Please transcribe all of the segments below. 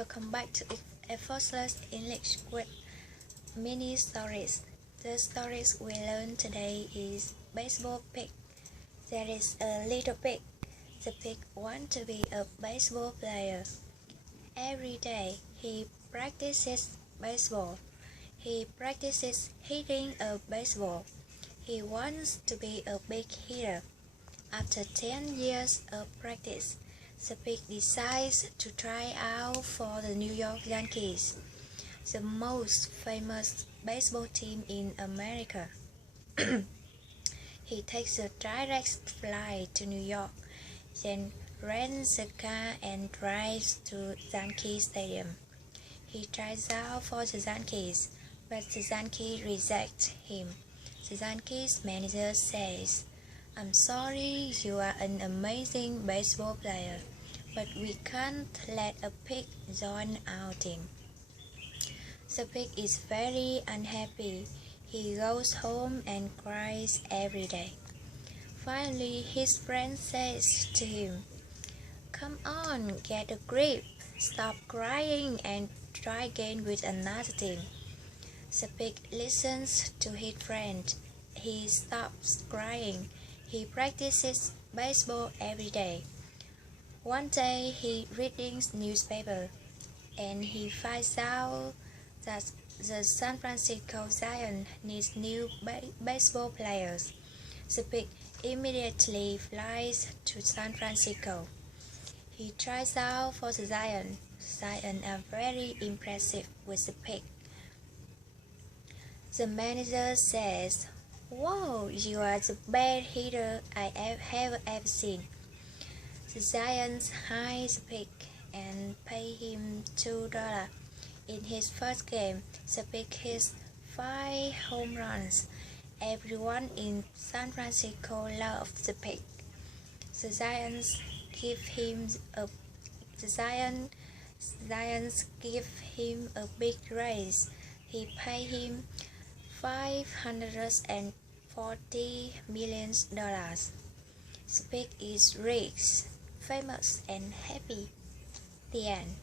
welcome back to Effortless English with mini stories. The stories we learn today is baseball pig. There is a little pig. The pig wants to be a baseball player. Every day he practices baseball. He practices hitting a baseball. He wants to be a big hitter. After 10 years of practice, the pig decides to try out for the New York Yankees, the most famous baseball team in America. He takes a direct flight to New York, then rents a car and drives to Yankee Stadium. He tries out for the Yankees, but the Yankees reject him. The Yankees manager says, "I'm sorry, you are an amazing baseball player, but we can't let a pig join our team." The pig is very unhappy. He goes home and cries every day. Finally, his friend says to him, "Come on, get a grip. Stop crying and try again with another team." The pig listens to his friend. He stops crying. He practices baseball every day. One day he reading newspaper and he finds out that the San Francisco Giants needs new baseball players. The pig immediately flies to San Francisco. He tries out for the Giants. The Giants are very impressive with the pig. The manager says, "Wow, you are the best hitter I have ever seen." The Giants hire the pig and pay him $2. In his first game, the pig hits 5 home runs. Everyone in San Francisco loves the pig. The Giants give him a big raise. He pay him $540 million. The pig is rich, famous, and happy. The end.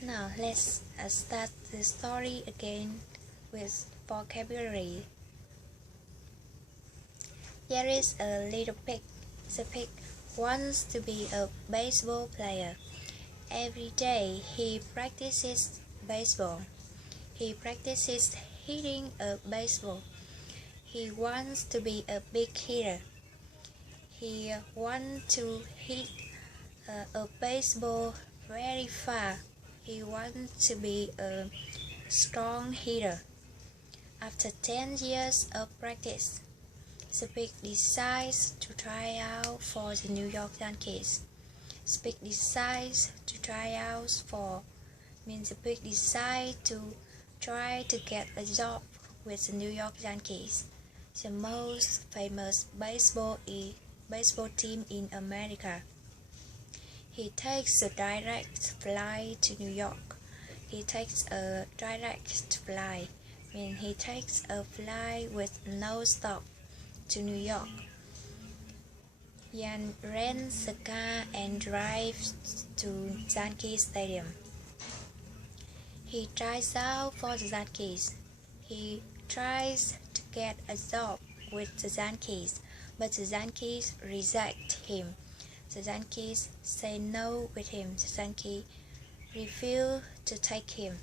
Now let's start the story again with vocabulary. There is a little pig. The pig wants to be a baseball player. Every day he practices baseball. He practices hitting a baseball. He wants to be a big hitter. He wants to hit a baseball very far. He wants to be a strong hitter. After 10 years of practice, the pig decides to try out for the New York Yankees. The pig decides to try out for means the pig decides to try to get a job with the New York Yankees, the most famous baseball team in America. He takes a direct flight to New York. He takes a direct flight, means he takes a flight with no stop to New York. Yan rents a car and drives to Yankee Stadium. He tries out for the Yankees. He tries to get a job with the Yankees, but the Yankees reject him. The Yankees say no with him. The Yankees refuse to take him.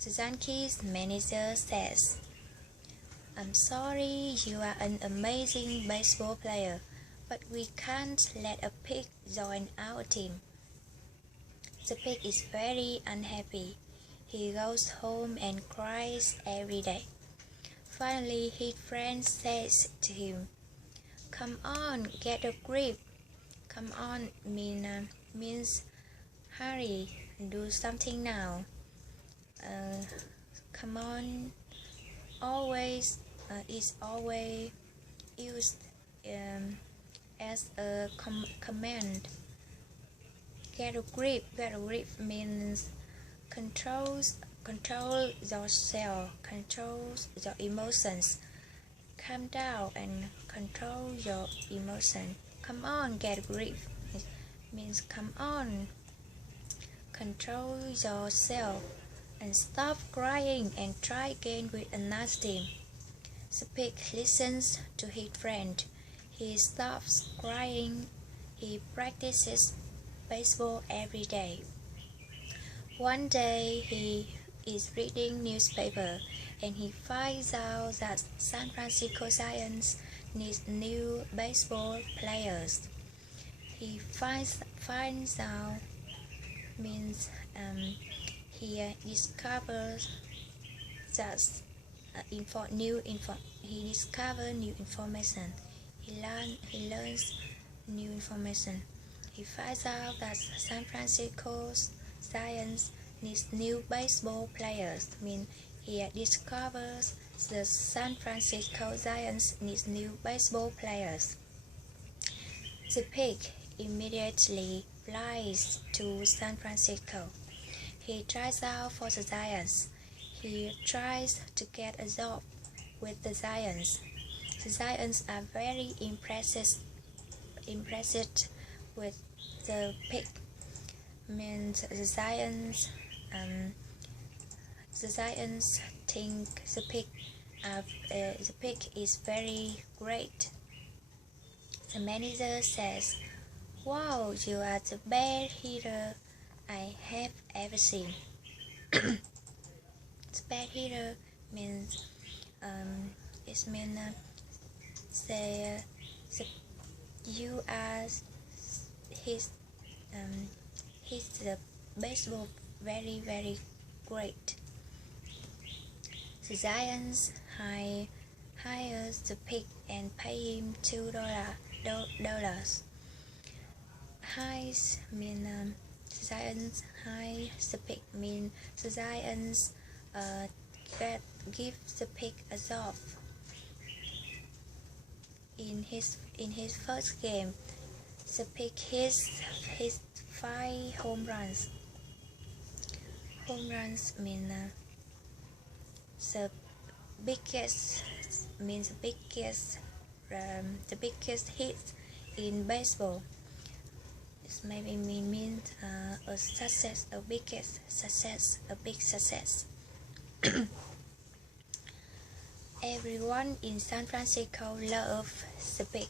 The Yankees manager says, "I'm sorry, you are an amazing baseball player, but we can't let a pig join our team." The pig is very unhappy. He goes home and cries every day. Finally, his friend says to him, "Come on, get a grip." Come on means hurry, do something now. Come on always is always used as a command. Get a grip means control yourself, control your emotions. Calm down and control your emotion. Come on, get a grip. means come on, control yourself and stop crying and try again with another team. The pig listens to his friend. He stops crying. He practices baseball every day. One day he is reading newspaper and he finds out that San Francisco Giants needs new baseball players. He finds out means he discovers that he discovers new information. He learns new information. He finds out that San Francisco's Giants needs new baseball players. Means he discovers the San Francisco Giants needs new baseball players. The pig immediately flies to San Francisco. He tries out for the Giants. He tries to get a job with the Giants. The Giants are very impressed with the pig. Means the Giants think the pig is very great. The manager says, "Wow, you are the best hitter I have ever seen." The best hitter means it means you are his the baseball very great. The Giants hires the pig and pay him $2. Hires mean the Giants hires the pig mean the Giants give the pig a job. In his first game, the pig hits 5 home runs. Home runs mean the biggest hit in baseball. It maybe means a success, a big success. Everyone in San Francisco loves the pig.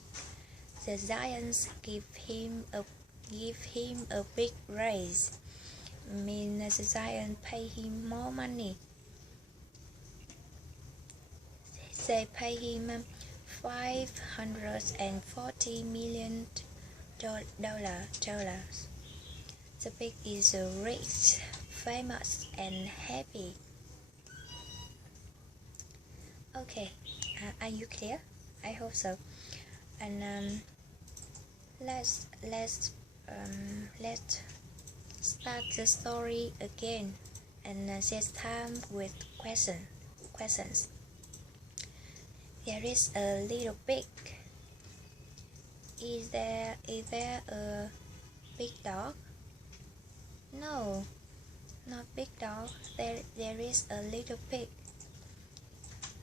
The Giants give him a big raise. Means the Giants pay him more money. They pay him $540 million. The pig is rich, famous, and happy. Okay, are you clear? I hope so. And let's start the story again and save time with questions. There is a little pig. Is there a big dog? No, not big dog. There is a little pig.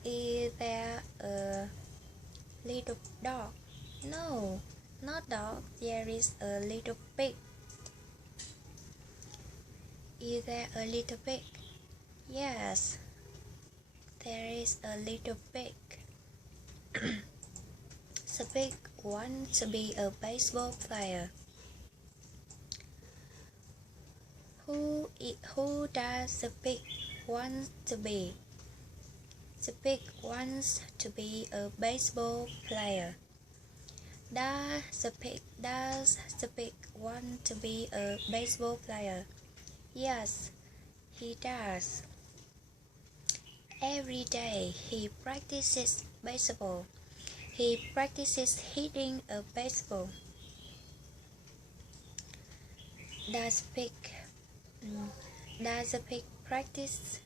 Is there a little dog? No, not dog. There is a little pig. Is there a little pig? Yes, there is a little pig. The pig wants to be a baseball player. Who does the pig want to be? The pig wants to be a baseball player. Does the pig want to be a baseball player? Yes, he does. Every day he practices baseball. He practices hitting a baseball. Does the pig practice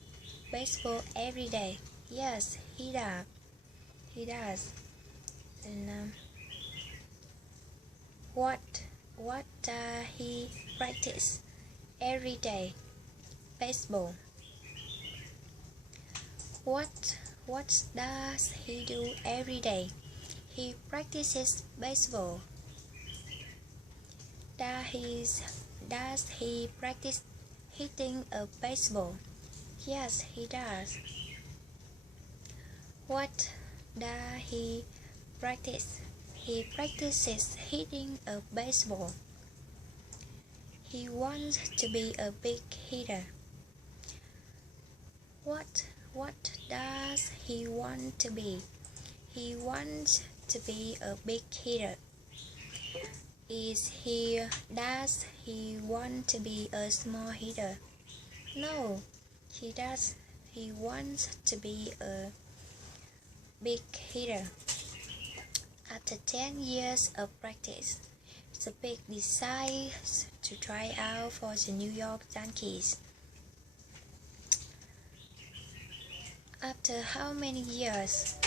baseball every day? Yes, he does. And what does he practice every day? Baseball. What does he do every day? He practices baseball. Does he practice hitting a baseball? Yes, he does. What does he practice? He practices hitting a baseball. He wants to be a big hitter. What does he want to be? He wants to be a big hitter. Does he want to be a small hitter? No, he does. He wants to be a big hitter. After 10 years of practice, the Pig decides to try out for the New York Yankees. After how many years?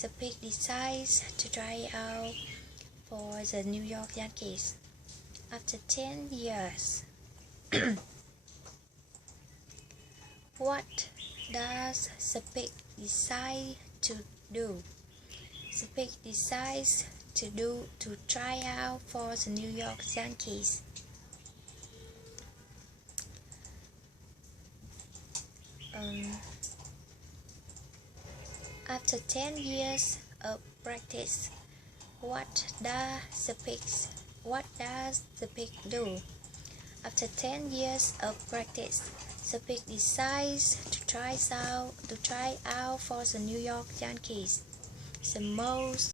The Pig decides to try out for the New York Yankees. After 10 years. What does the pig decide to do? The pig decides to try out for the New York Yankees. After 10 years of practice, what does the pig do? After 10 years of practice, the pig decides to try out for the New York Yankees. The most